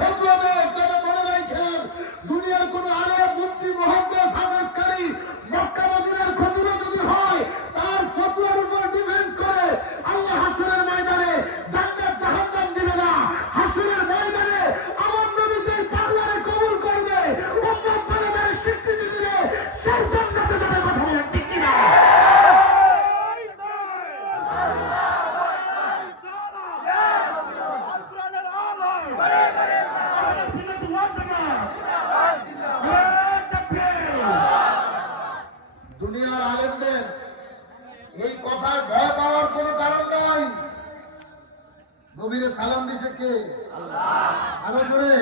ফতোয়া দেয়, তবে মনে রাখেন দুনিয়ার কোন আলেম মুফতি মুহাদ্দিস হাদিসকারী মক্কা মদিনার খতিব যদি হয়, তার ফতোয়ার উপর ডিপেন্ড করে আল্লাহ হাসরের ময়দানে জান্নাত জাহান্নাম দিবে না। হাসরের ময়দানে আমার নবী যেই পাগলারে কবুল করবে, উম্মত বলে যারা স্বীকৃতি দিবে, সেই জান্নাতে যাবে। কথা বলেন ঠিক কিনা? দুনিয়ার আলেমদের এই কথায় ভয় পাওয়ার কোনো কারণ নাই। নবীরে সালাম দিছে কে? আরো জোরে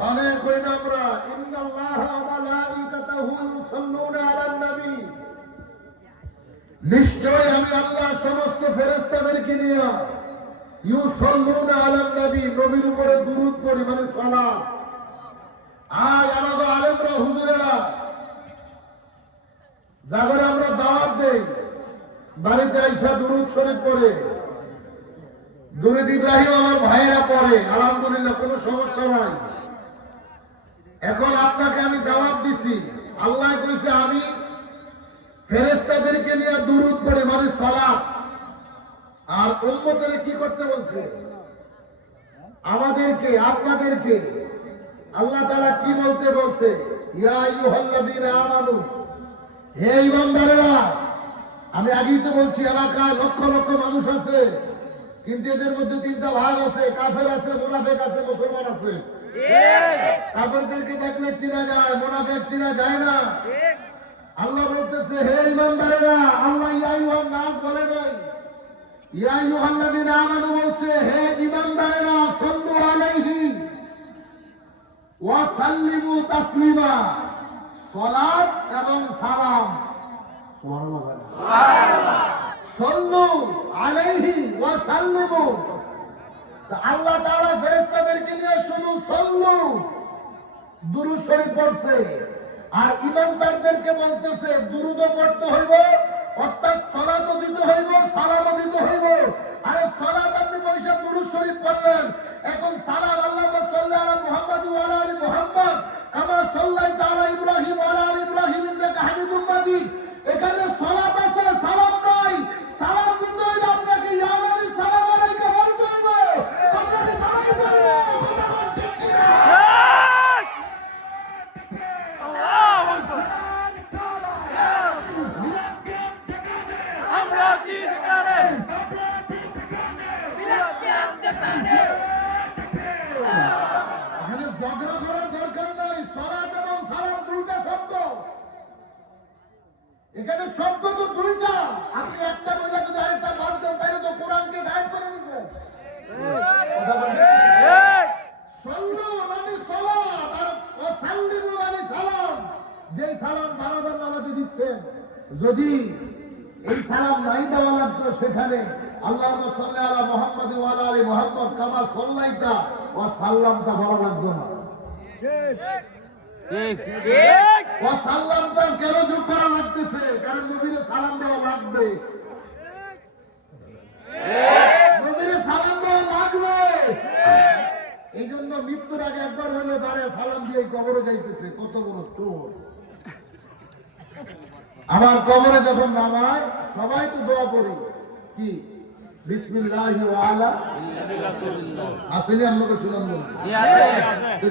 বলে কই না আমরা, ইন্নাল্লাহা ওয়া মালাইকাতাহু ইউসাল্লুনা আলান নবী, নিশ্চয় আমি আল্লাহ সমস্ত ফেরেশতাদেরকে নিয়ে ইউসাল্লুনা আলান নবী, নবীর উপরে দুরূদ পড়ি, মানে সালাত। আজ আমাদের আলেমরা হুজুরেরা যাদের আমরা দাওয়াত দেই, বাড়িতে আইসা দুরূদ শরীফ পড়ে, দুরূদ ইব্রাহিম আমার ভাইয়েরা পড়ে, আলহামদুলিল্লাহ কোনো সমস্যা নাই। এখন আপনাকে আমি দাওয়াত দিছি, আল্লাহ কইছে আমি ফেরেশতাদেরকে নিয়ে দুরূদ পড়ে, মানে সালাত। আর উম্মতের কি করতে বলছে? আমাদেরকে, আপনাদেরকে আল্লাহ তাআলা কি বলতে বলছে? ইয়া আইয়ুহাল্লাযীনা আমানু, হে ঈমানদারেরা। আমি আগেই তো বলছি, এলাকায় লক্ষ লক্ষ মানুষ আছে, কিন্তু এদের মধ্যে তিনটা ভাগ আছে, কাফের আছে, মুনাফিক আছে, মুসলমান আছে। কাফেরদেরকে দেখলে চিনা যায়, মুনাফিক চিনা যায় না। আল্লাহ বলতেছে হে ঈমানদারেরা, আল্লাহ ইয়া আইয়ুহান নাস বলে নাই, ইয়া আইয়ুহাল্লাযীনা আমানু বলছে, হে ঈমানদারেরা, সাল্লু আলাইহি ওয়া সাল্লিমু তাসলিমা, সালাত এবং সালাম। সুবহানাল্লাহ, সুবহানাল্লাহ। সাল্লু আলাইহি ওয়া সাল্লিমু, আল্লাহ তাআলা ফেরেশতাদেরকে নিয়ে শুধু সাল্লু দুরূদ শরীফ পড়ছে, আর ঈমানদারদেরকে বলতেছে দুরূদও পড়তে হইব, অর্থাৎ সালাতও দিতে হইব, সালামও দিতে হইব। আরে সালাত আপনি পয়সা দুরূদ শরীফ পড়লেন, এখন সালাম আল্লাহুম্মা সাল্লি আলা মুহাম্মাদ ওয়া আলা আলি মুহাম্মাদ কামা সাল্লাইতা আলা ইব্রাহিম ওয়া আলা আলি ইব্রাহিম ইন্নাকা হামিদুম মাজিদ। এখানে সালাত আছে, সালাম নাই। সালাম দিতে হইলে আপনাকে ইয়া নবী সালাম আলাইকা বলতে হইব, আপনাকে জানাইতে হইব। কথা বল ঠিক কিনা? আল্লাহু আকবার। আমরা আছি সেখানে, এখানে ঝগড়া করার দরকার নাই। সালাত এবং সালাম দুইটা শব্দ, এখানে শব্দ তো দুইটা। আপনি একটা বলে যদি আরেকটা বাদ দেন, তাহলে তো কোরআনকে গায়েব করে দিচ্ছেন। সাল্লু মানে সালাত, আর সাল্লিমু মানে সালাম। যে সালাম জানাজার নামাজে দিচ্ছেন, যদি এই সালাম নাই দেওয়া লাগতো, সেখানে আল্লাহুম্মা সাল্লি আলা মুহাম্মাদ ওয়া আলা আলি মুহাম্মাদ কামা সাল্লাইতা ওয়া সাল্লামতা বলা লাগতো না। ঠিক ঠিক। ওয়া সাল্লামতা কেন যোগ করা লাগতেছে? কারণ নবীরে সালাম দেওয়া লাগবে। নবীরে সালাম দেওয়া লাগবে। এই জন্য মৃত্যুর আগে একবার হলে দাঁড়িয়ে সালাম দিয়ে কবরে যাইতেছে। কত বড় চোর! আবার কবরে যখন নামায়, সবাই তো দোয়া করি কি বিসমিল্লাহি ওয়া আলা রাসূলিল্লাহ। আসলে আপনাকে শুনান বলতে,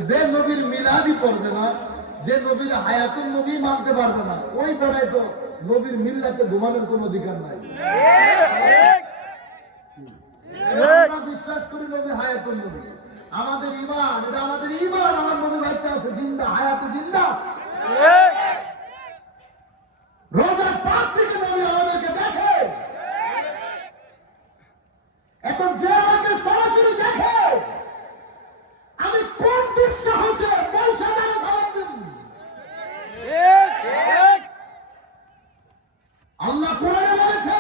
যে নবীর মিলাদি পড়বে না, যে নবীর হায়াতুন নবী মানতে পারবে না, ওই বড়াই তো নবীর মিল্লাতে ঘুমানোর কোনো অধিকার নাই। আমরা বিশ্বাস করি নবী হায়াতুন নবী, আমাদের ঈমান, এটা আমাদের ঈমান। আমার নবী বাচ্চা আছে, জিন্দা, হায়াতে জিন্দা। রোজার পাক থেকে নবী আমাদেরকে দেখে। এখন যে আমাকে সরাসরি দেখে, আমি কোন দুঃসাহসে পয়সা দ্বারা সালাম দেব? আল্লাহ কোরআনে বলেছে,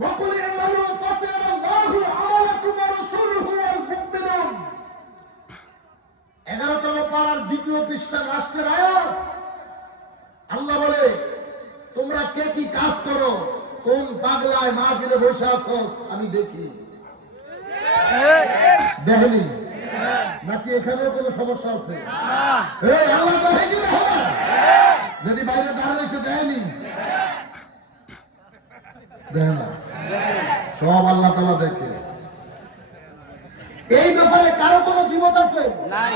ওয়াকুল ইমালু ফাসারাল্লাহু আমালাকুম ওয়া রাসূলুহু ওয়াল মুমিনুন। 11তম পারার 2য় পৃষ্ঠা রাষ্ট্রের আয়াত। আল্লাহ বলে, তোমরা কে কি কাজ করো, কোন পাগলায় মাহফিলে বসে আছস, আমি দেখি। দেখেনি? নাকি এখানেও কোনো সমস্যা আছে? এই আল্লাহ দেখে কি দেখে না? যদি বাইরে দাঁড় হয়েছে দেয়নি, দেখে না, সব আল্লাহ তাআলা দেখে। এই ব্যাপারে কারো কোনো দ্বিমত আছে? নাই।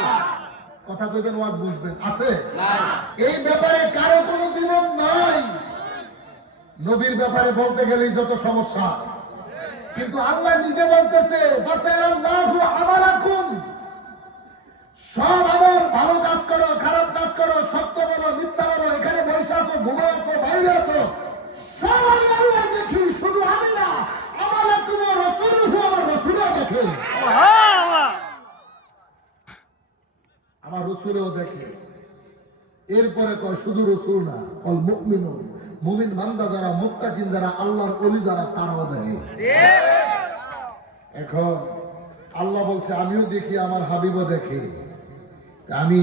কথা কইবেন, ওয়াজ বুঝবেন, আছে? নাই। এই ব্যাপারে কারো কোনো দ্বিমত নাই। নবীর ব্যাপারে বলতে গেলেই যত সমস্যা, কিন্তু আল্লাহ নিজে বলতেছে ফাসায়াল্লাহু আমালাকুম, সব আমল, ভালো কাজ করো, খারাপ কাজ করো, সত্য বলো, মিথ্যা বলো, এখানে বসে আছো, ঘুমায় আছো, বাইরে আছো, সব আমি আল্লাহ দেখি। শুধু আমি না, আমালাকুম রাসূলুহু, আমার রাসূলও দেখে, আমার রাসূলও দেখে। এরপরে কয় শুধু রাসূল না, আল মুমিনুন, মুমিন বান্দা যারা, মুত্তাকিন যারা, আল্লাহর ওলি যারা, তারাও দেখে। এখন আল্লাহ বলছে আমিও দেখি, আমার হাবিবও দেখে। আমি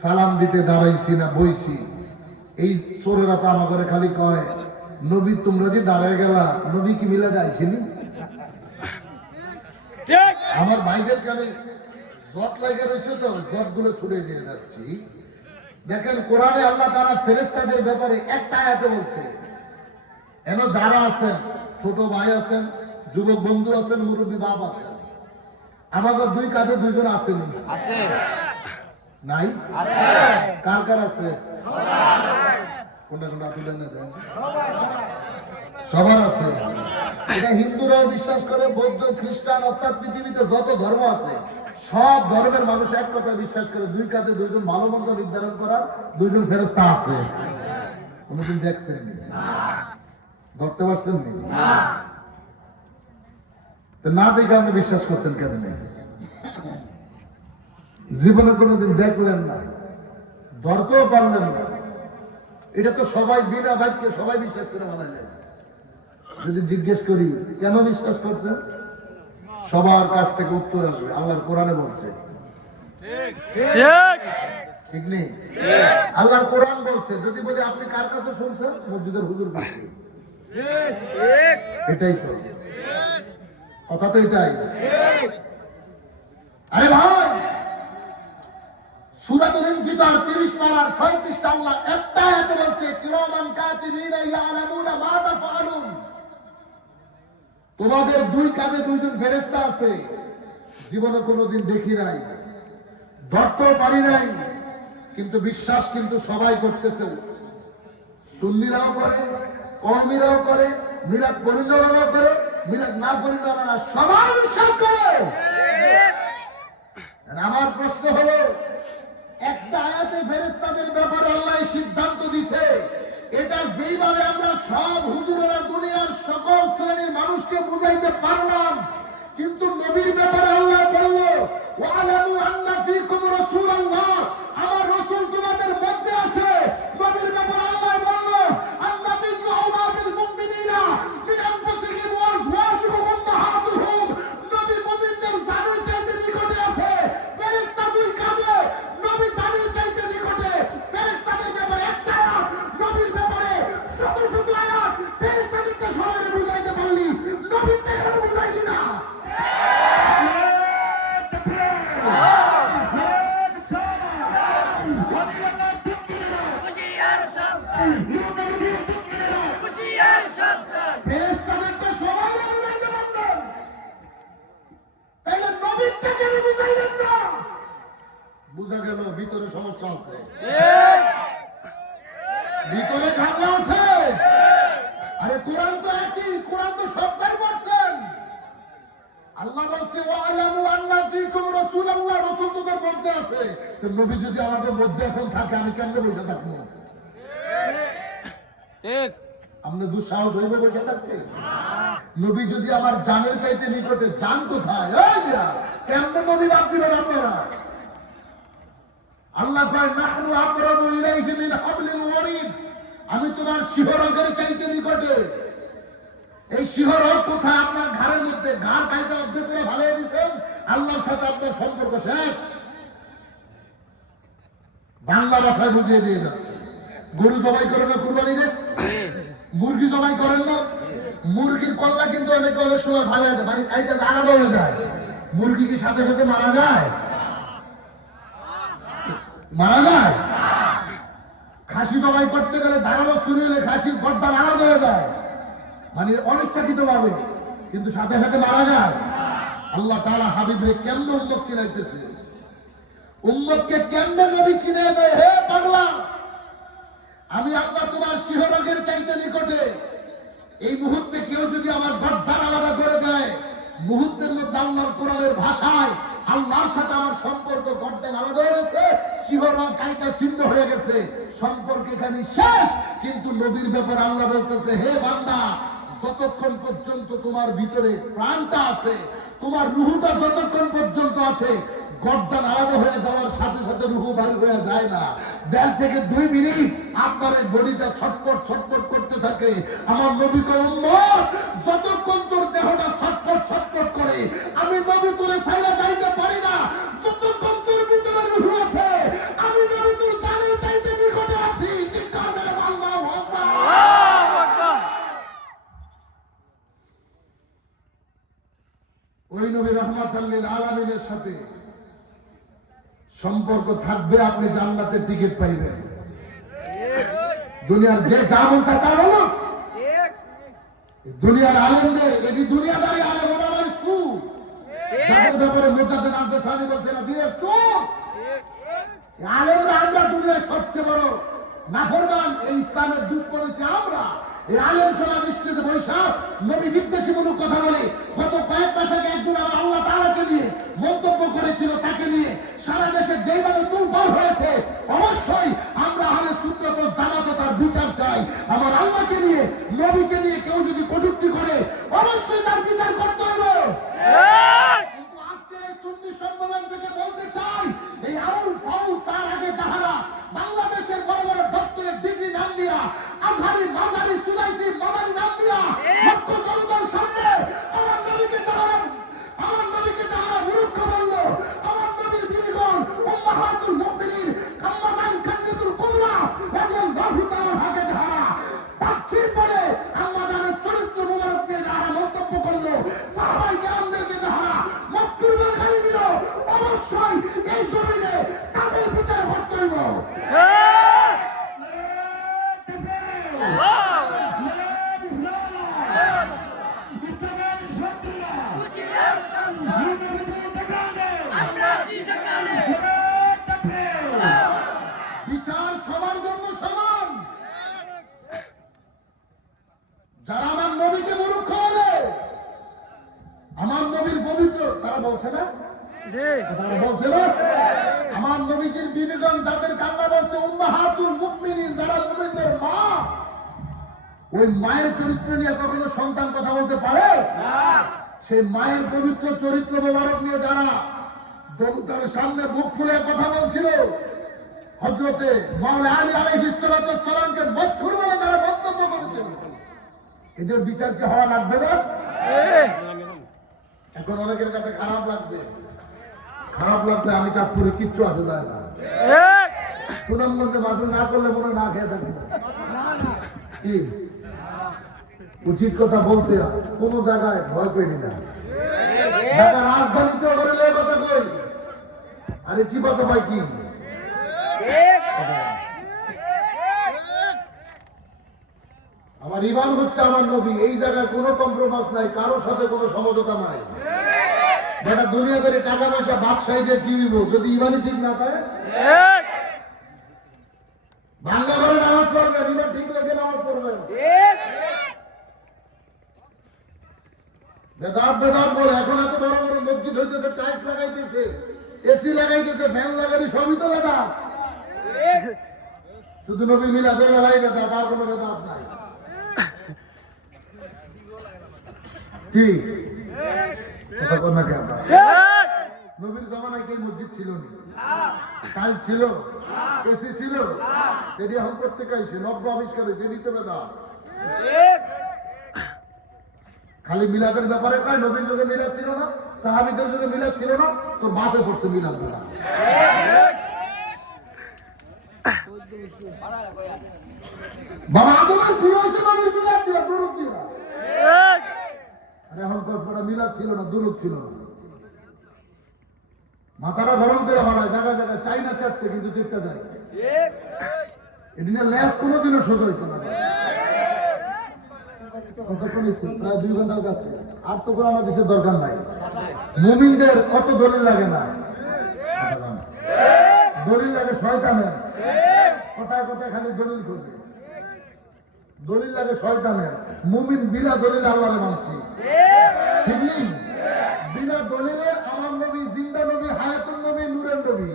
সালাম দিতে দাঁড়াইছি না বইছি, এই চোরেরা তো আমার ঘরে খালি কয় নবী তোমরা যে দাঁড়ায় গেলা, নবী কি মিলে যাইছিনি? আমার ভাইদেরকে আমি জট লাগে রয়েছে তো, জট গুলো ছুড়ে দিয়ে যাচ্ছি। দেখেন কোরআনে আল্লাহ তাআলা ফেরেশতাদের ব্যাপারে একটা আয়াতে বলছে, এন যারা আছেন, ছোট ভাই আছেন, যুবক বন্ধু আছেন, মুরব্বী বাপ আছেন, আমাদের দুই কাঁধে দুইজন আসেনি? আছে। নাই? আছে। কার কার আছে? কোনটা কোনটা তুলেন না দেন, সবার আছে। এটা হিন্দুরাও বিশ্বাস করে, বৌদ্ধ, খ্রিস্টান, অর্থাৎ পৃথিবীতে যত ধর্ম আছে সব ধর্মের মানুষ এক কথা বিশ্বাস করে, দুই কাঁধে দুইজন ভালো মন্দ নির্ধারণ করার দুইজন ফেরেশতা আছে। কোনদিন দেখছেন? ধরতে পারছেন? না দেখে আপনি বিশ্বাস করছেন কেন? জীবনে কোনোদিন দেখলেন না, ধরতেও পারলেন না, এটা তো সবাই বিনা বাক্যে সবাই বিশ্বাস করে বলা যায়। যদি জিজ্ঞেস করি কেন বিশ্বাস করছেন, সবার কাছ থেকে উত্তর আসবে, আল্লাহর কোরআনে বলছে। ঠিক নেই? আল্লাহর কোরআন বলছে। যদি বলি আপনি কার কাছে শুনছেন, মসজিদের হুজুর কাছে। এটাই তো কথা, তো এটাই। আরে ভাই, সূরাতুল ইনফিতার 30 পারার 6 পৃষ্ঠা আল্লাহ একটা আয়াতে বলছে কিরামান কাতিবিনা ইয়ালামুনা মা তাফআলুন, তোমাদের দুই কাঁধে দুইজন ফেরেশতা আছে। জীবনে কোনোদিন দেখি নাই, ধরতেও পারি নাই, কিন্তু বিশ্বাস কিন্তু সবাই করতেছে। সুন্নিরাও করে, কওমিরাও করে, মিলাদ পরিণরাও করে, মিলাদ না পরিণরারা সবাই বিশ্বাস করে। আমার প্রশ্ন হলো, একটা আয়াতে ফেরেশতাদের ব্যাপারে আল্লাহ সিদ্ধান্ত দিছে, এটা যেইভাবে আমরা সব হুজুরেরা দুনিয়ার সকল শ্রেণীর মানুষকে বুঝাইতে পারলাম, কিন্তু নবীর ব্যাপারে আল্লাহ বলল ওয়ালামু আন্না ফীকুম রাসূলুল্লাহ, আমার রাসূল তোমাদের মধ্যে আছে। নবীর ব্যাপারে আল্লাহ বলল আন্নাবিয়্যু আওলা বিল মুমিনিনা মিন আনফুসিহিম ওয়া আজওয়াজুহুম উম্মাহাতুহুম, নবী মুমিনদের জানের চাইতে নিকটে আছে। ফেরেশতা দুই কাঁধে, নবী জানের চাইতে নিকটে। ফেরেশতাদের ব্যাপারে একটা আয়াত, নবীর ব্যাপারে শত শত আয়াত। ফেরেশতাদেরকে সবাই বুঝাইতে পারলি, নবীরটা কেন বুঝাইলি না? বুঝা গেল ভিতরে সমস্যা আছে, ভিতরে ঝামেলা আছে। আরে কোরআন তো একই, কোরআন তো সবটাই বলছেন। আল্লাহ বলছে ওয়ালামু আন্না ফীকুম রাসূলুল্লাহ, রাসূল তোদের মধ্যে আছে। তো নবী যদি আমাদের মধ্যে এখন থাকে, আমি কেমনে বসে থাকবো? ঠিক, আপনি দুঃসাহস হইবে বসে থাকতে? নবী যদি আমার জানের চাইতে নিকটে, জান কোথায়? এই মিয়া, কেমনে নবী বাদ দিবেন আপনারা? আল্লাহ কয় নাহনু আকরাবু ইলাইহি মিন হাবলিল ওয়ারিদ, আমি তোমার শিহরকের চাইতে নিকটে। এই শিহরক কোথায়? আপনার ঘাড়ের মধ্যে। ঘাড় কাইটা অর্ধেক করে ভালিয়ে দিচ্ছেন, আল্লাহর সাথে আপনার সম্পর্ক শেষ। বাংলা ভাষায় বুঝিয়ে দিয়ে যাচ্ছে। গরু জবাই করেন না কুরবানিতে? মুরগি জবাই করেন না? মুরগির কল্লা কিন্তু অনেক সময় ভালো আছে, মানে কাইটা আলাদা হয়ে যায়। মুরগি কি সাথে সাথে মারা যায়? মারা যায়? খাসি জবাই করতে গেলে ধারালো ছুরি হলে খাসির গর্দান আলাদা হয়ে যায়, মানে অনিচ্ছাকৃত ভাবে, কিন্তু সাথে সাথে মারা যায়। আল্লাহ তাআলা হাবিবরে কেমন উম্মত চিনাইতেছে, উম্মতকে কেমনে নবী চিনে দেয়। হে পাগলা, আমি আল্লাহ তোমার শিহরগের চাইতে নিকটে। এই মুহূর্তে কেউ যদি আমার গর্দান আলাদা করে দেয়, মুহূর্তের মধ্যে আল্লাহর কোরআনের ভাষায় আল্লাহর সাথে আমার সম্পর্ক গর্দান আলাদা হয়ে গেছে, শিহরগ কাইটা ছিন্ন হয়ে গেছে, সম্পর্ক এখানে শেষ। কিন্তু নবীর ব্যাপারে আল্লাহ বলতেছে, হে বান্দা, যতক্ষণ পর্যন্ত তোমার ভিতরে প্রাণটা আছে, তোমার রুহুটা যতক্ষণ পর্যন্ত আছে, গর্দান আলাদা হয়ে যাওয়ার সাথে সাথে রুহু বাইর হয়ে যায় না। 1.5 থেকে 2 মিনিট আপনার এই বডিটা ছটফট ছটফট করতে থাকে। আমার নবী কয়, উম্মত, যতক্ষণ তোর দেহটা ছটফট ছটফট করে, আমি নবী তোরে ছাইরা যাইতে পারি না। যতক্ষণ তোর ভিতরে রুহু আছে, আমি নবী তোর জানের চাইতে নিকটে আছি। চিৎকার মেরে আল্লাহু আকবার। ওই নবী রাহমাতাল লিল আলামিনের সাথে সম্পর্ক থাকবে, আপনি জান্নাতের টিকিট পাইবেন। দুনিয়ার যে জামন তা বলো, দুনিয়ার আলেমদের, এটি দুনিয়াদারি আলেম ওলামায়ে সু, তাদের ব্যাপারে মুজাদ্দিদ আল-বেসানি বলছে না দিনের চোখ। আলেমরা আমরা দুনিয়ার সবচেয়ে বড় নাফরমান, এই ইসলামের দুশমন হচ্ছে আমরা। এই আলেম সমাজ স্টেজে বৈশা নবী বিদ্বেষীমূলক কথা বলে, গত কয়েক মাস আগে একজন আমার আল্লাহ তাআলাকে নিয়ে মন্তব্য করেছিল, তাকে নিয়ে সারা দেশে যেইভাবে তুলপার হয়েছে, অবশ্যই আমরা আহলে সুন্নাত ওয়াল জামাত তার বিচার চাই। আমার আল্লাহকে নিয়ে, নবীকে নিয়ে কেউ যদি কটূক্তি করে, অবশ্যই তার বিচার করতে হবে। কিন্তু আজকের এই সুন্নি সম্মেলন থেকে বলতে চাই, এই আউল ফাউল তার আগে যাহারা বাংলাদেশের বড় বড় ডক্টরের ডিগ্রি নাম দিয়া, আজহারি, মাজারি, সুদাইসি, মাদারি নাম দিয়া লক্ষ জনতার সামনে আমার নবীকে যাহারা মূর্খ বললো, আমার নবীর বিবিগণ, উম্মাহাতুল মুমিনিন, আম্মাজান খাদিজাতুল কুবরা রাদিয়াল্লাহু তাআলা ভাগে যাহারা পাচ্ছির পরে আম্মাজানের চরিত্র মুবারক নিয়ে যাহারা মন্তব্য করলো, সাহাবায়ে কেরামদেরকে যাহারা মক্কুর বলে গালি দিল, অবশ্যই এই জমিনে তাদের বিচার করতে হইব। বিচার সবার জন্য সমান। যারা আমার নবীকে মূর্খ বলে, আমার নবীর পবিত্র, তারা বলছে না, তারা বলছে না, আমার নবীজির বিবেগন যাদের কান্না বলছে উম্মাহাতুল মুমিনিন, যারা মুমিনদের মা, ওই মায়ের চরিত্র নিয়ে কখনো সন্তান কথা বলতে পারে? সেই মায়ের পবিত্র চরিত্র মোবারক নিয়ে যারা জনতার সামনে মুখ খুলে কথা বলছিল, হযরতে মাওলানা আলী আলাইহিস সালাতু ওয়াস সালামকে মদখুর বলে যারা মন্তব্য করেছিল, এদের বিচার কি হওয়া লাগবে না? এখন অনেকের কাছে খারাপ লাগবে, আমি চাঁদপুরে কিচ্ছু আসে যায় না, সুনামগঞ্জে মাহফিল না করলে মনে না খেয়ে থাকি। কি উচিত কথা বলতে কোন জায়গায় ভয় পেনি না। ঢাকা রাজধানীতেও করে কথা কই, আরে চিপা সবাই কি আমার ইমান হচ্ছে আমার নবী, এই জায়গায় কোনো কম্প্রোমাইজ নাই, কারোর সাথে কোনো সমঝোতা নাই। যেটা দুনিয়াদারি টাকা পয়সা বাদশাহীদের কি হইব যদি ইমানই ঠিক না থাকে? বাংলা ঘরে নামাজ পড়বেন, ইমান ঠিক রেখে নামাজ পড়বেন। বেদাত বলে এখন এত বড় বড় মসজিদ হইতেছে, টাইলস লাগাইতেছে, এসি লাগাইতেছে, ফ্যান লাগাইতে, সবই তো বেদাত। শুধু নবী মিলাদের বেলায় বেদাত, আর কোনো বেদাত নাই। কি নবীর জমানায় কি মসজিদ ছিল না? টাইলস ছিল, এসি ছিল, এটি এখন প্রত্যেক আইসে নব্য আবিষ্কার হয়েছে, নিতে বেদাত। খালি মিলাদের ব্যাপারে কয় নবীর যুগে মিলাদ ছিল না, সাহাবীদের যুগে মিলাদ ছিল না, তো বাপে করছে মিলাদ বেদাত। বাবা আদমের প্রিয় হয়েছে নবীর মিলাদ দিয়া, দুরূদ দিয়া। আর এখন কসবাটা মিলাদ ছিল না, দুরূদ ছিল না। মাথাটা গরম করে বানায়, জায়গায় জায়গায় চাইনা চারটে কিন্তু চেষ্টা যায় এদিনে ল্যাস কোনোদিনও সোজা হইতো না। কতক্ষণ হয়েছে? প্রায় 2 ঘন্টার কাছে। আর তো কোনো দেশের দরকার নাই। মুমিনদের অত দলিল লাগে না, দলিল লাগে শয়তানের। কথায় কথায় খালি দলিল খোঁজে, দলিল লাগে শয়তানের। মুমিন বিনা দলিলে আল্লাহরে মানছি, ঠিক নেই? বিনা দলিলে আমার নবী জিন্দা নবী, হায়াতুল নবী, নূরের নবী।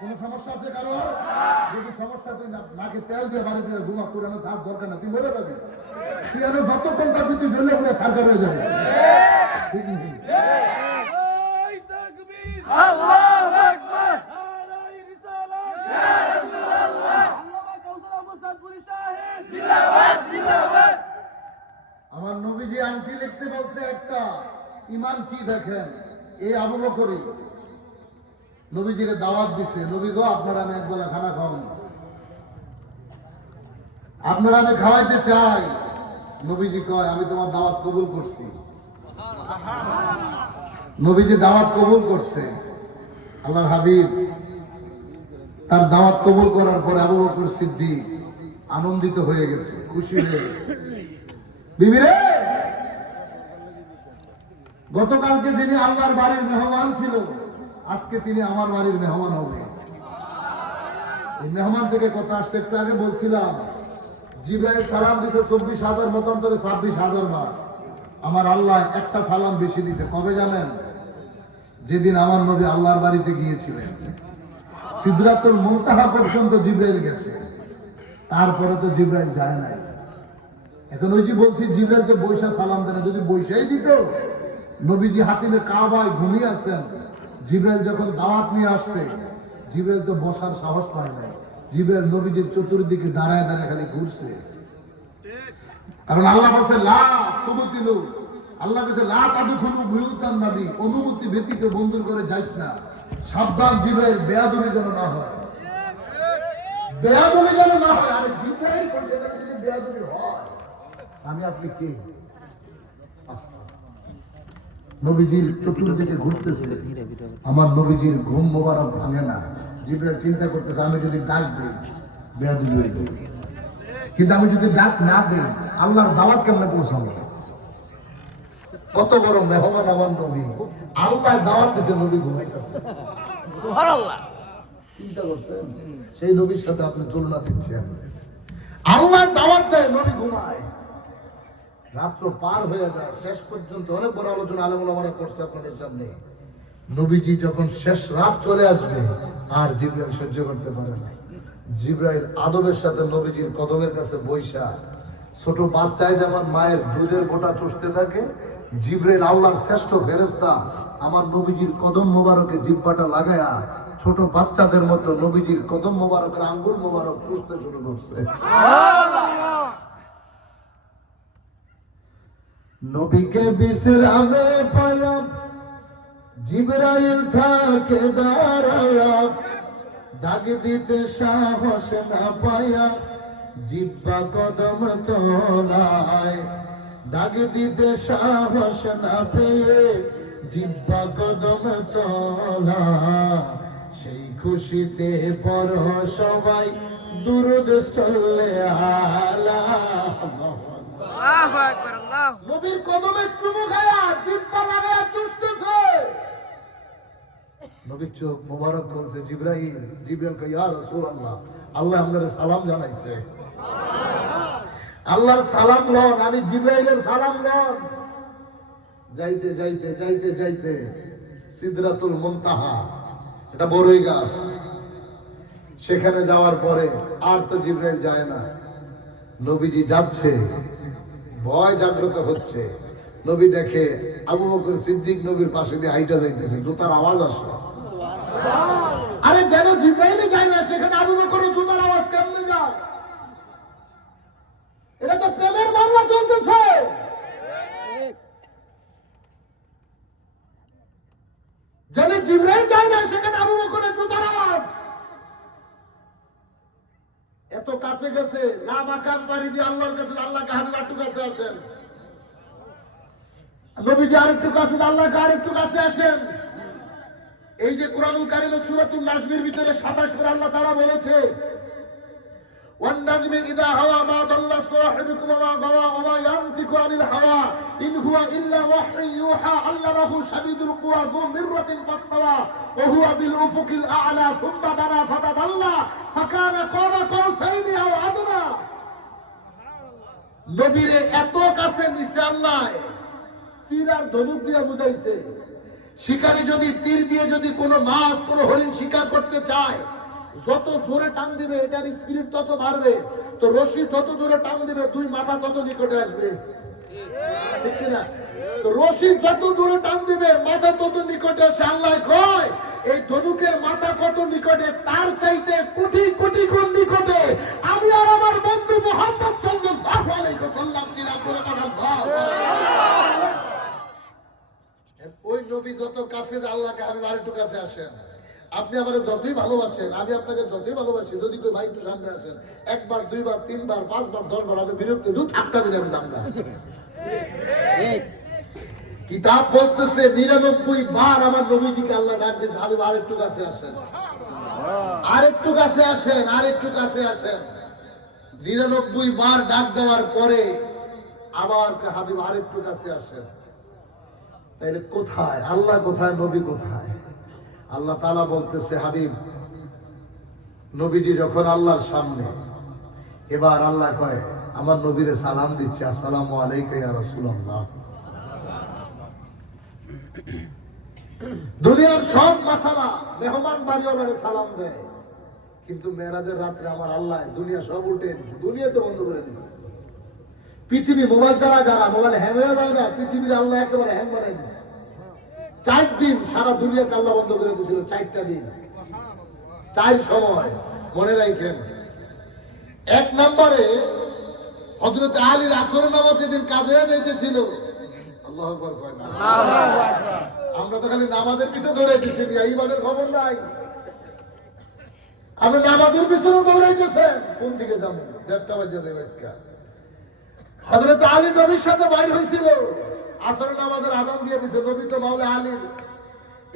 কোন সমস্যা আছে কারো? যদি সমস্যা, তুই নাকে তেল দিয়ে বাড়ি দিয়ে ঘুমা, পুরানো তার দরকার না, তুই মরে যাবি। তুই আরো যতক্ষণ থাকবি তুই জ্বলে পুরো সারকার হয়ে যাবে, ঠিক নেই? আমার নবীজি আংটি লিখতে বলছে একটা, ইমান কি দেখেন? এই আবু বকরই নবীজিরে দাওয়াত দিছে, নবী গো আপনারা আমি একবেলা খানা খাওয়ান, আপনারা আমি খাওয়াইতে চাই। নবীজি কয় আমি তোমার দাওয়াত কবুল করছি। নবীজি দাওয়াত কবুল করছে। আল্লাহর হাবিব তার দাওয়াত কবুল করার পরে আবু বকর সিদ্দিক আনন্দিত হয়ে গেছে, খুশি হয়ে গেছে। বিবি রে, গতকালকে যিনি আল্লাহর বাড়ির মেহমান ছিল, আজকে তিনি আমার বাড়ির মেহমান হবে। এই মেহমান থেকে কথা আসতে একটু আগে বলছিলাম, জিবরাইল সালাম দিতে 24,000 মতান্তরে 26,000 বার। আমার আল্লাহ একটা সালাম বেশি দিছে। কবে জানেন? যেদিন আমার নবী আল্লাহর বাড়িতে গিয়েছিলেন, সিদরাতুল মুনতাহা পর্যন্ত জিবরাইল গেছে, তারপরে তো জিবরাইল যায় নাই। এখন ওই যে বলছি জিবরাইল তো বৈশা সালাম দেন, যদি বৈশাই দিত, নবীজি হাতিমে কাবায় ঘুমিয়ে আছেন, জিবরাইল যখন দাওয়াত নিয়ে আসছে, জিবরাইল তো বসার সাহস পায় নাই। জিবরাইল নবীজির চতুর্দিকে দাঁড়ায় দাঁড়ায় খালি ঘুরছে। কারণ আল্লাহ বলছে লা তুবতিলু, আল্লাহ বলছে লা তাদখুলু বুয়ুতান নবী, অনুমতি ব্যতীত বন্ধুর করে যাইস না। সাবধান জিবরাইল, বেয়াদবি যেন না হয়, বেয়াদবি যেন না হয়। আরে জিবরাইল কোন জায়গায় যদি বেয়াদবি হয়, আমি আপনি কে? নবীজির চতুর্দিকে ঘুরতেছে, আমার নবীজির ঘুম মোবারক ভাঙে না। জিবরাইল চিন্তা করতেছে আমি যদি ডাক দিই বেয়াদবি হয়ে যাবে, কিন্তু আমি যদি ডাক না দিই আল্লাহর দাওয়াত কেমনে পৌঁছাবো? কত বড় মেহমান আমার নবী, আল্লাহ দাওয়াত দিয়েছে, নবী ঘুমাইতেছে। সুবহানাল্লাহ, চিন্তা করছেন? সেই নবীর সাথে আপনি তুলনা দিচ্ছেন। আল্লাহ দাওয়াত দেয়, নবী ঘুমায়। রাত্র পার হয়ে যায়, শেষ পর্যন্ত অনেক বড় আলোচনা আলেম ওলামারা করছে আপনাদের সামনে। নবীজি যখন শেষ রাত চলে আসবে, আর জিবরাইল সহ্য করতে পারে না। জিবরাইল আদবের সাথে নবীজির কদমের কাছে বৈশা, ছোট বাচ্চায় যেমন মায়ের দুধের গোটা চুষতে থাকে, জিবরাইল আল্লাহর শ্রেষ্ঠ ফেরেশতা আমার নবীজির কদম মোবারকে জিহ্বাটা লাগায়া ছোট বাচ্চাদের মতো নবীজির কদম মোবারকের আঙ্গুল মোবারক চুষতে শুরু করছে। নবীকে বিশ্রামে পায়া জিবরাইল থাকে দাঁড়ায়া, ডাক দিতে সাহস না পায়া জিহ্বা কদম তোলায়, ডাক দিতে সাহস না পেয়ে জিহ্বা কদম তোলা। সেই খুশিতে পর সবাই দুরূদ সাল্লাল্লাহু আলাইহি ওয়া নবীর কদমে চুমু খায়া জিহ্বা লাগায়া চুষতেছে। নবীর চোখ মোবারক বলছে জিবরাইল, জিবরাইল কয় ইয়া রাসূলুল্লাহ, আল্লাহ আপনারে সালাম জানাইছে। আল্লাহর সালাম লন, আমি জিবরাইলের সালাম লন। যাইতে যাইতে যাইতে যাইতে সিদরাতুল মুনতাহা, এটা বড়ই গাছ, সেখানে যাওয়ার পরে আর তো জিবরাইল যায় না। নবীজি যাচ্ছে, ভয় জাগ্রত হচ্ছে। নবী দেখে আবু বকর সিদ্দিক নবীর পাশে দিয়ে হাইটা যাইতেছে, জুতার আওয়াজ আসে। আরে যেন জিবরাইলে যায় না, সেখানে আবু বকরের জুতার আওয়াজ কেমনে যায়? এটা তো প্রেমের মামলা চলতেছে। যেন জিবরাইল যায় না, সেখানে আবু বকরের জুতার আওয়াজ। এত কাছে গেছে, না মাকাম পাড়ি দিয়ে আল্লাহর কাছে, আল্লাহকে হাবিব একটু কাছে আসেন। নবীজি আরেকটু কাছে, আল্লাহকে আরেকটু কাছে আসেন। এই যে কোরআনুল কারীমের সূরাতুন নাজমের ভিতরে 27 পরে আল্লাহ তাআলা বলেছে ওয়ান নাজমি ইযা হাওয়া মা দাল্লা সাহিবুকুম ওয়া গাওয়া ওয়া মা ইয়ানতিকু আনিল হাওয়া ইন হুয়া ইল্লা ওয়াহয়ু ইউহা আল্লামাহু শাদীদুল কুওয়া যু মিররাতিন ফাসতাওয়া ওয়া হুয়া বিল উফুকিল আ'লা সুম্মা দানা ফাতাদাল্লা ফাকানা কাবা কাউসাইনি আও আদনা। নবীরে এত কাছে নিছে আল্লাহ তীর আর ধনুক দিয়ে বুঝাইছে। শিকারী যদি তীর দিয়ে যদি কোনো মাছ কোনো হরিণ শিকার করতে চায়, যত জোরে টান দিবে এটার স্পিরিট তত বাড়বে, তো রশি তত জোরে টান দিবে দুই মাথা তত নিকটে আসবে, ঠিক কি না? তো রশি যত জোরে টান দিবে মাথা তত নিকটে আসে। আল্লাহ কয় এই ধনুকের মাথা কত নিকটে, তার চাইতে কোটি কোটি গুণ নিকটে আমি আর আমার বন্ধু মুহাম্মদ সাল্লাল্লাহু আলাইহি ওয়াসাল্লাম ছিলাম। ওই নবী যত কাছে আল্লাহকে আমি আরেকটু কাছে আসেন। আপনি আমাকে যতই ভালোবাসেন, আমি আপনাকে যতই ভালোবাসি, যদি কেউ ভাই একটু সামনে আসেন, একবার দুইবার তিনবার পাঁচবার 10 বার আমি বিরক্ত দূর থাকতে আমি জানতাম। কিতাব বলতেছে 99 বার আমার নবীজিকে আল্লাহ ডাক দিয়েছে হাবিব আরেকটু কাছে আসেন, আরেকটু কাছে আসেন, আরেকটু কাছে আসেন। 99 বার ডাক দেওয়ার পরে আবার হাবিব আরেকটু কাছে আসেন। তাইলে কোথায় আল্লাহ, কোথায় নবী, কোথায়? আল্লাহ তাআলা বলতেছে হাবিব নবীজি যখন আল্লাহর সামনে, এবার আল্লাহ কয় আমার নবীরে সালাম দিচ্ছে, আসসালামু আলাইকা ইয়া রাসূলুল্লাহ। দুনিয়ার সব মাসালা মেহমান বাড়িওয়ালারে সালাম দেয়, কিন্তু মেরাজের রাত্রে আমার আল্লাহ দুনিয়া সব উল্টে দিয়েছে, দুনিয়া তো বন্ধ করে দিয়েছে। পৃথিবী মোবাইল চালা যারা মোবাইল হ্যাং হয়ে যায় না, পৃথিবীর আল্লাহ একেবারে হ্যাং বানাই দিচ্ছে। 4 দিন সারা দুনিয়াকে আল্লাহ বন্ধ করে দিয়েছিল, 4টা দিন 4 সময় মনে রাখেন। 1 নম্বরে হযরত আলীর আসর নামাজ যেদিন কাজ হয়ে যাইতেছিল, আল্লাহু আকবার কয় না, আমরা তো খালি নামাজের পিছনে দৌড়াইতেছি, ইমানের খবর নাই। আমরা নামাজের পিছনে দৌড়াইতেছেন, কোন দিকে যাবো? 1:30 বাজে দেবে আজকে। হযরত আলী নবীর সাথে বাইর হয়েছিল, আসর নামাজের আযান দিয়ে দিয়েছে। নবী তো মাওলা আলীর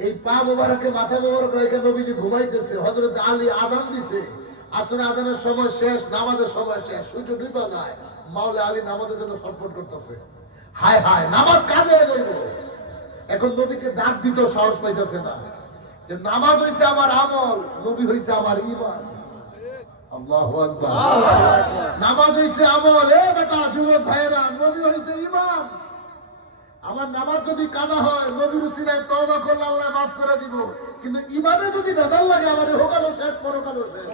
এই পা মোবারকে মাথা মোবারক রেখে নবীজি ঘুমাইতেছে, হযরত আলী আযান দিছে, আসরের আযানের সময় শেষ, নামাজের সময় শেষ, সূর্য ডুবে যায়, মাওলা আলী নামাজের জন্য ছটফট করতেছে, হায় হায় নামাজ কাজ হয়ে যাইব। এখন নবীকে ডাক দিতে সাহস পাইতেছে না, যে নামাজ হইছে আমার আমল, নবী হইছে আমার ঈমান। আল্লাহু আকবার। নামাজ হইছে আমল, এ বেটা যুবক ভাইরা, নবী হইছে ঈমান। আমার নামাজ যদি কাদা হয়, নবীর উসিলায় তওবা করলে আল্লাহ মাফ করে দিব, কিন্তু ঈমানে যদি ভেজাল লাগে আমার হোকালো শেষ, পরকালো শেষ।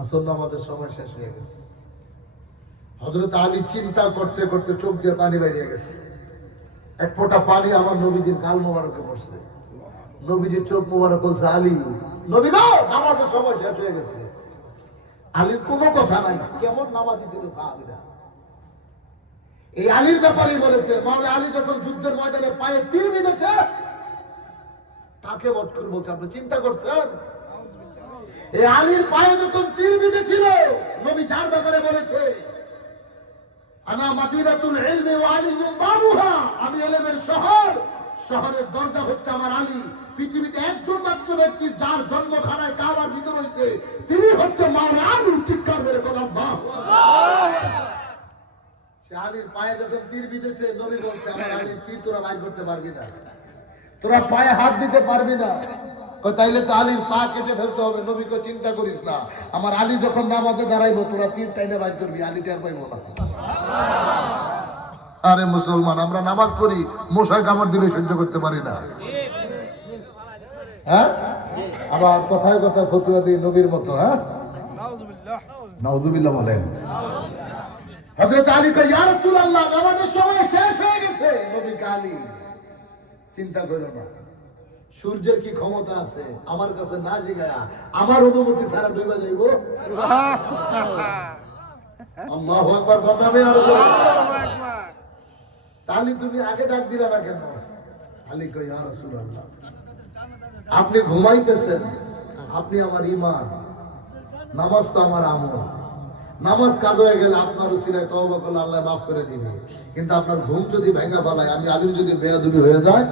আসর নামাজের সময় শেষ হয়ে গেছে। হযরত আলী চিন্তা করতে করতে চোখ দিয়ে পানি বেরিয়ে গেছে। এক ফোঁটা পানি আমার নবীজির গাল মোবারকে পড়ছে। নবীজির চোখ মোবারক বলছে, আলী, নবী গো, নামাজের সময় শেষ হয়ে গেছে। আলীর কোনো কথা নাই, কেমন নামাজি ছিল সাহাবীরা। এই আলীর ব্যাপারেই বলেছে, মাওলা আলী যখন যুদ্ধের ময়দানে পায়ে তীর বিঁধেছে, তাকে মতকুর বলছে। আপনি চিন্তা করছেন, এই আলীর পায়ে যখন তীর বিঁধেছিল, নবী যার ব্যাপারে বলেছে, আনা মাদিনাতুল ইলমি ওয়া আলিয়ুম বাবুহা, আমি ইলমের শহর, শহরের দরজা হচ্ছে আমার আলী। পৃথিবীতে একজন মাত্র ব্যক্তি যার জন্মখানায় কাবার ভিতর হয়েছে, তিনি হচ্ছে মাওলা আলী। চিৎকার করে বলেন আল্লাহু আকবার। সে আলীর পায়ে যখন তীর বিঁধেছে, নবী বলছে, আমার আলীর তীর তোরা বাইর করতে পারবি না, তোরা পায়ে হাত দিতে পারবি না। তাইলে তো আলীর পা কেটে ফেলতে হবে। নবী কই, চিন্তা করিস না, আমার আলী যখন নামাজে দাঁড়াইবো তোরা তীর টাইনে বাইর করবি, আলী টের পাইবো না। আরে মুসলমান, আমরা নামাজ পড়ি, মশায় কামড় দিলে সহ্য করতে পারি না, হ্যাঁ? আবার কথায় কথায় ফতুয়া দিই নবীর মতো, হ্যাঁ? নাউজুবিল্লাহ বলেন। হযরত আলী কয়, ইয়া রাসূলুল্লাহ, নামাজের সময় শেষ হয়ে গেছে। নবী আলী, চিন্তা করো না, সূর্যের কি ক্ষমতা আছে আমার কাছে না জিগায়া আমার অনুমতি ছাড়া ডুবে যাইব? আল্লাহু আকবার। বলনামে আর তালি তুমি আগে ডাক দিলা না কেন? আলী কই, ইয়া রাসূলুল্লাহ, আপনি ঘুমাইতেছেন, আপনি আমার ঈমান, নামাজ তো আমার আমল, নামাজ কাজ হয়ে গেলে আপনার উসিলায় তওবা করলে আল্লাহ মাফ করে দিবে, কিন্তু আপনার ঘুম যদি ভেঙে ফেলায়, আমি আলীর যদি বেয়াদবি হয়ে যায়,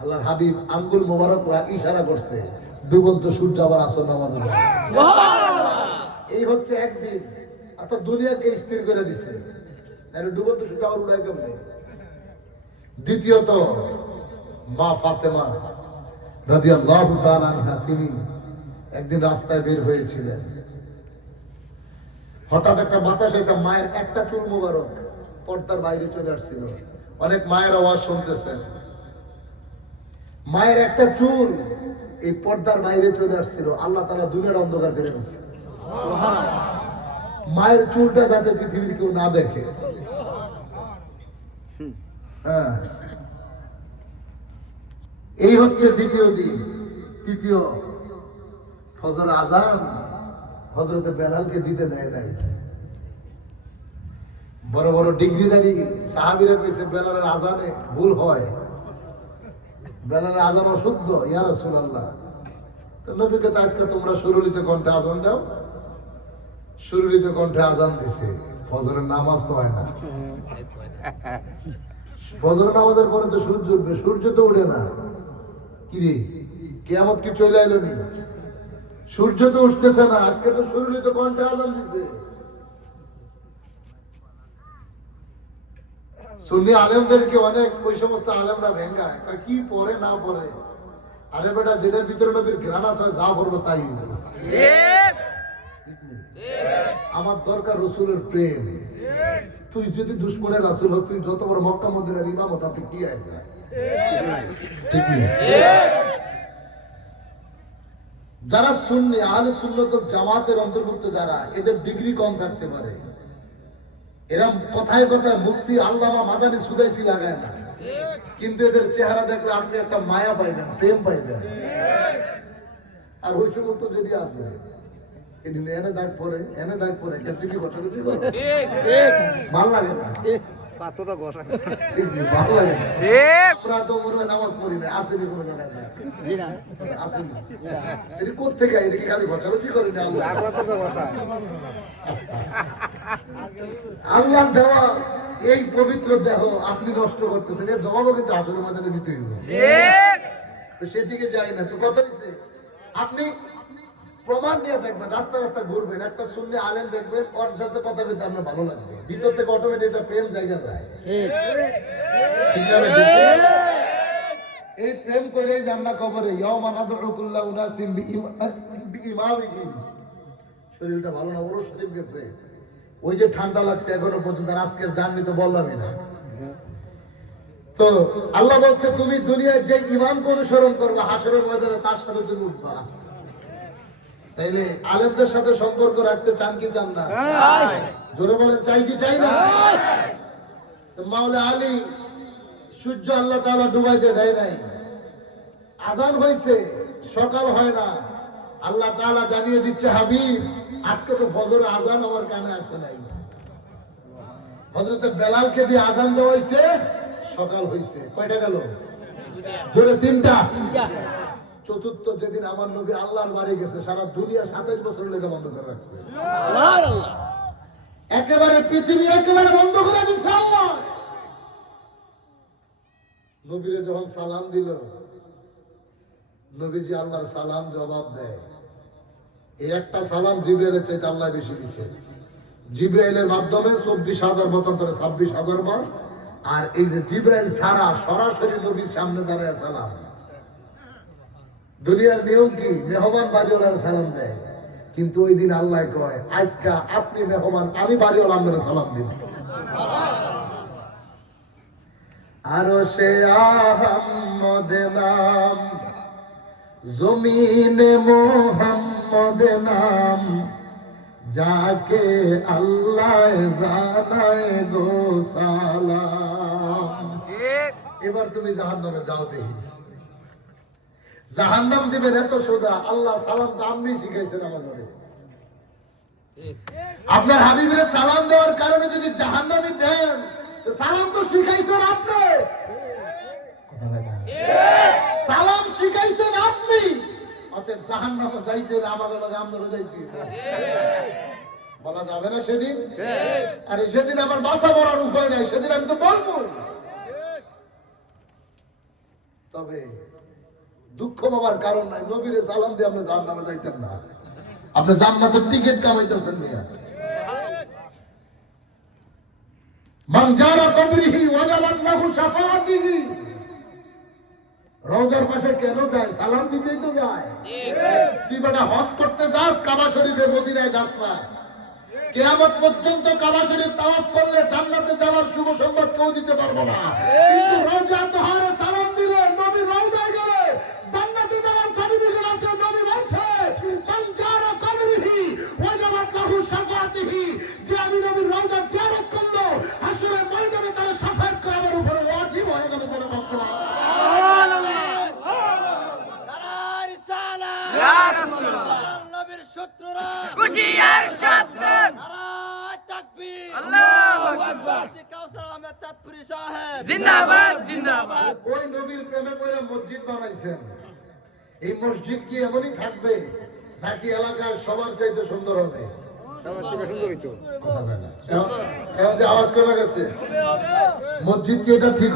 আল্লাহর হাবিব আঙ্গুল মোবারক ইশারা করছে ডুবন্ত সূর্য আবার আসর নামাজ হবে। এই হচ্ছে একদিন অর্থাৎ দুনিয়াকে স্থির করে দিচ্ছে, ডুবন্ত সূর্য আবার উড়ায় কেমনে। দ্বিতীয়ত মা ফাতেমা রাদিয়াল্লাহু তাআলা আনহা, তিনি একদিন রাস্তায় বের হয়েছিলেন, হঠাৎ একটা বাতাস এসে মায়ের একটা চুল মোবারক পর্দার বাইরে চলে আসছিল। অনেক মায়ের আওয়াজ শুনতেছেন, মায়ের একটা চুল এই পর্দার বাইরে চলে আসছিল। আল্লাহ তাআলা দুনিয়ার অন্ধকার করে দিয়েছে, মায়ের চুলটা যাতে পৃথিবীর কেউ না দেখে। হ্যাঁ, এই হচ্ছে দ্বিতীয় দিন। তৃতীয়, ফজর আজান হযরতে বেলালকে দিতে দেয় নাই। বড় বড় ডিগ্রিধারী সাহাবীরা কইছে বেলালের আজানে ভুল হয়, বেলালের আজান অশুদ্ধ, ইয়া রাসূলুল্লাহ। তো নবীকে তো আজকে তোমরা সুরলিত কণ্ঠে আজান দাও, সুরলিত কণ্ঠে আজান দিছে। ফজরের নামাজ তো হয় না, ফজরের নামাজের পরে তো সূর্য উঠবে, সূর্য তো উঠে না। কি রে, কিয়ামত কি চলে আইলো নি? সূর্য তো উঠতেছে না, আজকে তো সুরলিত কণ্ঠে আজান দিছে। সুন্নি আলেমদেরকে অনেক ওই সমস্ত আলেমরা ভেঙ্গায়, কি পড়ে না পড়ে। আরে বেটা, যেটার ভিতরে নবীর ঘ্রাণ আছে যা পড়বো তাই। আমার দরকার রসুলের প্রেম। তুই যদি দুশ্মনের রাসূল হস, তুই যত বড় মক্কা মদিনার ইমাম, তাতে কি আসবে? ঠিক না? যারা সুন্নি আহলে সুন্নাত ওয়াল জামাতের অন্তর্ভুক্ত, যারা এদের ডিগ্রি কম থাকতে পারে, এরকম কথায় কথায় মুফতি আল্লামা মাদানী সুদাইসি লাগায় না, কিন্তু এদের চেহারা দেখলে আপনি একটা মায়া পাইবেন, প্রেম পাইবেন। আর ওই সমস্ত যেটি আছে এদিন এনে দাগ পরে, এনে দাগ পরে, কিন্তু কি ঘটাঘটি করো, ভাল লাগে না, ভালো লাগে না। আপনারা তো মনে হয় নামাজ পড়ি না, আসেনি কোনো জায়গায়, আসেনি। এটি কোথেকে, এটি কি খালি ঘটাঘটি করি না? আল্লাহ দেওয়া এই পবিত্র দেহ আপনি নষ্ট করতেছেন, এর জবাবও কিন্তু আসরের ময়দানে দিতে হইবে। তো সেদিকে যাই না। তো কত হয়েছে, আপনি প্রমাণ নিয়ে দেখবেন, রাস্তা রাস্তা ঘুরবেন, একটা সুন্নি আলেম দেখবেন, ওর সাথে কথা বলতে আপনার ভালো লাগবে, ভিতর থেকে অটোমেটিক একটা প্রেম জায়গা যায়। এই প্রেম করে জান্নাত কবরে ইয়াউমা নাদউ কুল্লা উনাসিম বিইমামিহিম। শরীরটা ভালো না, ওর শরীর গেছে, ওই যে ঠান্ডা লাগছে এখনো পর্যন্ত, আজকের জার্নি তো বললামই না। তো আল্লাহ বলছে, তুমি দুনিয়ায় যে ইমামকে অনুসরণ করবা, হাসরের ময়দানে তার সাথে তুমি উঠবা। তাইলে আলেমদের সাথে সম্পর্ক রাখতে চান কি চান না? জোরে বলেন, চাই কি চাই না? তো মাওলা আলী সূর্য আল্লাহ তাআলা ডুবাইতে দেয় নাই, আজান হয়েছে, সকাল হয় না, আল্লাহ তাআলা জানিয়ে দিচ্ছে, হাবিব আজকে তো ফজর আজান আমার কানে আসে নাই। হযরত বেলালকে দিয়ে আজান দেওয়া হয়েছে, সকাল হয়েছে, কয়টা গেল? জোরে তিনটা। চতুর্থ যেদিন আমার নবী আল্লাহর বাড়ি গেছে, সারা দুনিয়া 27 বছর লেগে বন্ধ করে রাখছে, একেবারে পৃথিবী একেবারে বন্ধ করে দিচ্ছে আল্লাহ। নবীরে যখন সালাম দিল, নবীজি আল্লাহর সালাম জবাব দেয়। এই একটা সালাম জিবরাইলের চাইতে আল্লাহ বেশি দিছে। জিবরাইলের মাধ্যমে 24,000 মতান্তরে 26,000 বার, আর এই যে জিবরাইল ছাড়া সরাসরি নবীর সামনে দাঁড়ায় সালাম। দুনিয়ার নিয়ম কি, মেহমান বাড়িওয়ালার সালাম দেয়, কিন্তু ওই দিন আল্লাহ কয়, আজকে আপনি মেহমান, আমি বাড়িওয়ালা আপনারা সালাম দিন। আরো সে আহম্মদ নাম, জমিনে মুহাম্মদ নাম, যাকে আল্লাহ জানায় গো সালাম। এবার তুমি জাহান্নামে যাও, দেখি জাহান্নাম দিবেন এত সোজা? আল্লাহ সালাম তো আপনি শিখাইছেন আমাদের। আপনার হাবিবের সালাম দেওয়ার কারণে যদি জাহান্নামে দেন, সালাম তো শিখাইছেন আপনি, সালাম শিখাইছেন আপনি, যাইতেন, জাহান্নামে যাইতেন, আমাকে লগে আমরাও যাইতেন। বলা যাবে না সেদিন? আরে সেদিন আমার বাঁচা মরার উপায় নাই, সেদিন আমি তো বলবো। তবে দুঃখ পাবার কারণ নাই, নবীরে সালাম দিয়ে আপনি জাহান্নামে যাইতেন না, আপনি জান্নাতের টিকিট কামাইতেছেন মিয়া। মান জারা কবরিহি ওয়াজাবাত লাহু শাফাআতিহি। রওজার পাশে কেন যায়? সালাম দিতেই তো যায়। তুই বেটা হজ করতে যাস, কাবা শরীফে মদিনায় যাস না। কিয়ামত পর্যন্ত কাবা শরীফ তাওয়াফ করলে জান্নাতে যাওয়ার শুভ সংবাদ কেউ দিতে পারবো না, কিন্তু রওজা তোহারে সালাম দিলে, নবী রওজায় গেলে জান্নাতে যাওয়ার সার্টিফিকেট আছে। নবী বলছে মান জারা কবরিহি ওয়াজাবাত লাহু শাফাআতিহি। যে আমি নবীর রওজা জিয়ারত করলো, হাশরের ময়দানে তার শাফায়াত করা আমার উপরে ওয়াজিব হয়ে যাবে। তারা বলছে নবীর শত্রুরা হুশিয়ার সাবধান, নারায়ে তাকবীর, আল্লাহু আকবার। কাউসার আহমেদ চাঁদপুরি সাহেব জিন্দাবাদ জিন্দাবাদ। ওই নবীর প্রেমে পড়ে মসজিদ বানাইছেন। এই মসজিদ কি এমনই থাকবে নাকি এলাকায় সবার চাইতে সুন্দর হবে? সবার থেকে সুন্দর হইতো। কথা বলে না। এখন যে আওয়াজ কমে গেছে, মসজিদ কি এটা ঠিক